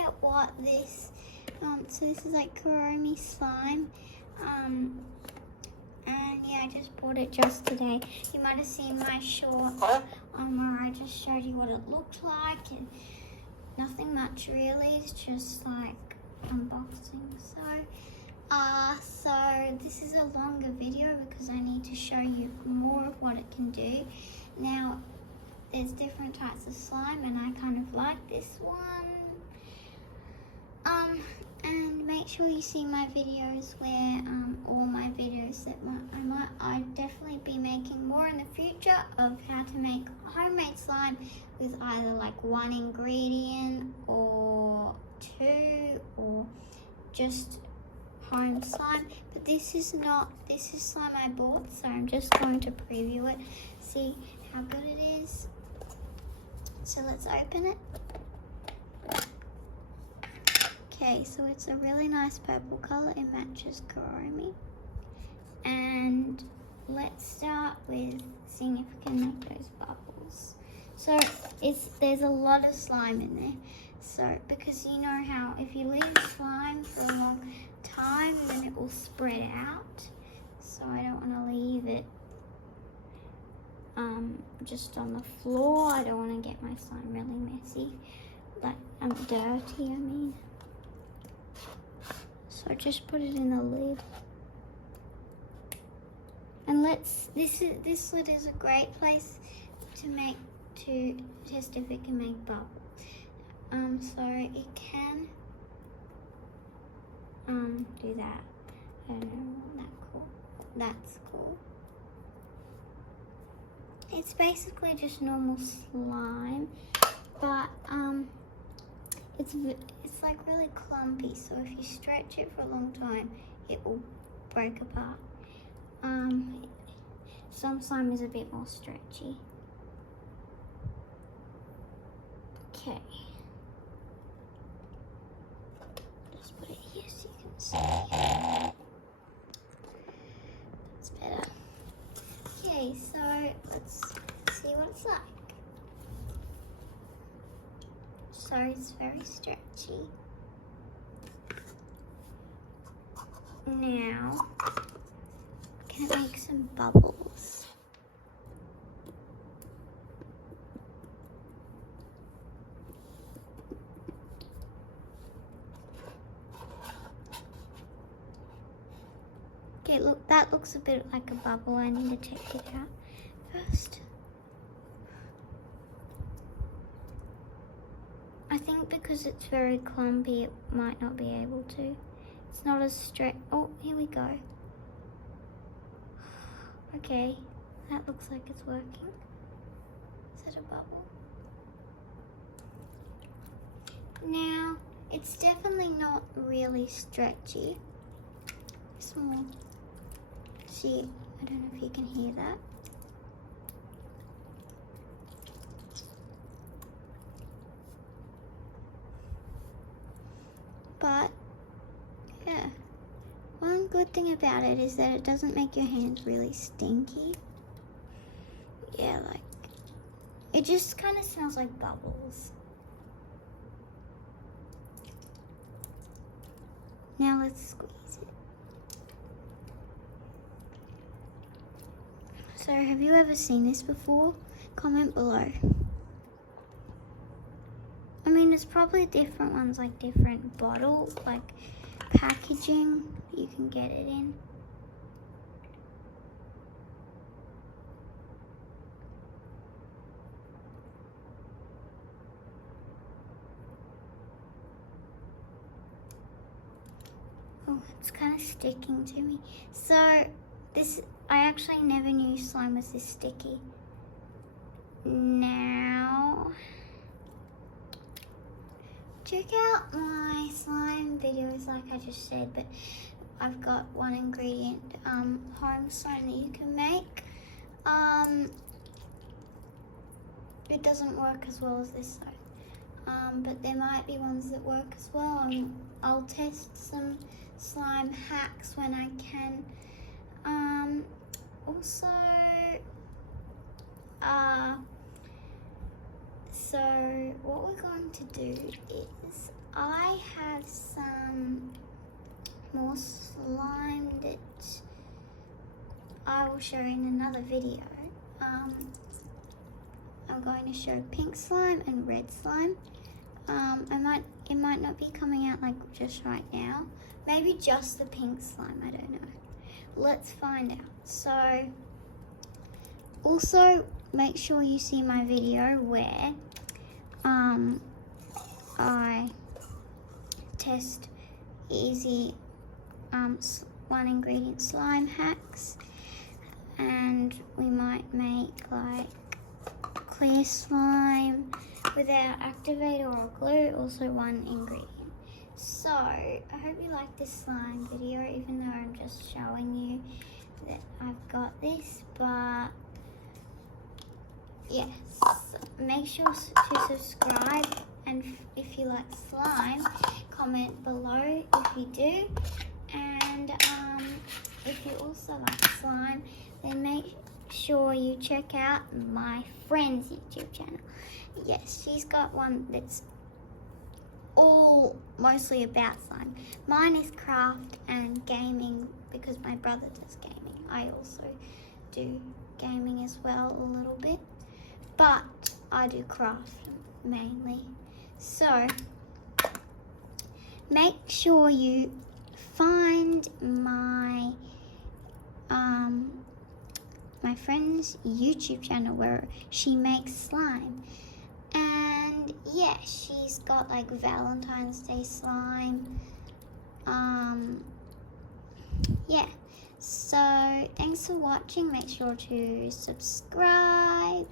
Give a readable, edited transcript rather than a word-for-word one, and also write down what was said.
out what this, so this is like Kuromi slime. And yeah, I just bought it just today. You might have seen my short where I just showed you what it looked like, and nothing much really. It's just like unboxing. So this is a longer video because I need to show you more of what it can do. Now, there's different types of slime, and I kind of like this one. And make sure you see my videos where all my videos that I'd definitely be making more in the future of how to make homemade slime with either like one ingredient or two or just home slime. But this is slime I bought, so I'm just going to preview it, see how good it is. So let's open it. Okay, so it's a really nice purple color. It matches Kuromi. And let's start with seeing if we can make those bubbles. So there's a lot of slime in there. So because you know how if you leave slime for a long time, then it will spread out. So I don't want to leave it just on the floor. I don't want to get my slime really messy, like dirty, I mean. So just put it in the lid. And this lid is a great place to test if it can make bubbles. So it can do that. I don't know, that's cool. It's basically just normal slime, but it's like really clumpy, so if you stretch it for a long time, it will break apart. Some slime is a bit more stretchy. Okay. Just put it here so you can see. That's better. Okay, so let's see what it's like. So it's very stretchy. Now, can I make some bubbles? Okay, look, that looks a bit like a bubble. I need to take it out first. I think because it's very clumpy, it might not be able to. It's not as straight. Oh, here we go. Okay, that looks like it's working. Is that a bubble? Now, it's definitely not really stretchy. Small. See, I don't know if you can hear that. But yeah, one good thing about it is that it doesn't make your hands really stinky. Yeah, like it just kind of smells like bubbles. Now let's squeeze it. So have you ever seen this before? Comment below. I mean, there's probably different ones, like different bottles, like packaging you can get it in. Oh, it's kind of sticking to me. So I actually never knew slime was this sticky. Now, check out my slime videos like I just said, but I've got one ingredient home slime that you can make. It doesn't work as well as this though, but there might be ones that work as well, and I'll test some slime hacks when I can. Also, so what we're going to do is I have some more slime that I will show in another video. I'm going to show pink slime and red slime. It might not be coming out like just right now. Maybe just the pink slime, I don't know. Let's find out. So, also make sure you see my video where I test easy one ingredient slime hacks, and we might make like clear slime without activator or glue, also one ingredient. So I hope you like this slime video, even though I'm just showing you that I've got this. But yes, make sure to subscribe, and if you like slime, comment below if you do. And if you also like slime, then make sure you check out my friend's YouTube channel. Yes, she's got one that's all mostly about slime. Mine is craft and gaming because my brother does gaming. I also do gaming as well a little bit, but I do craft mainly. So make sure you find my my friend's YouTube channel where she makes slime. And yeah, she's got like Valentine's Day slime. Yeah, so thanks for watching. Make sure to subscribe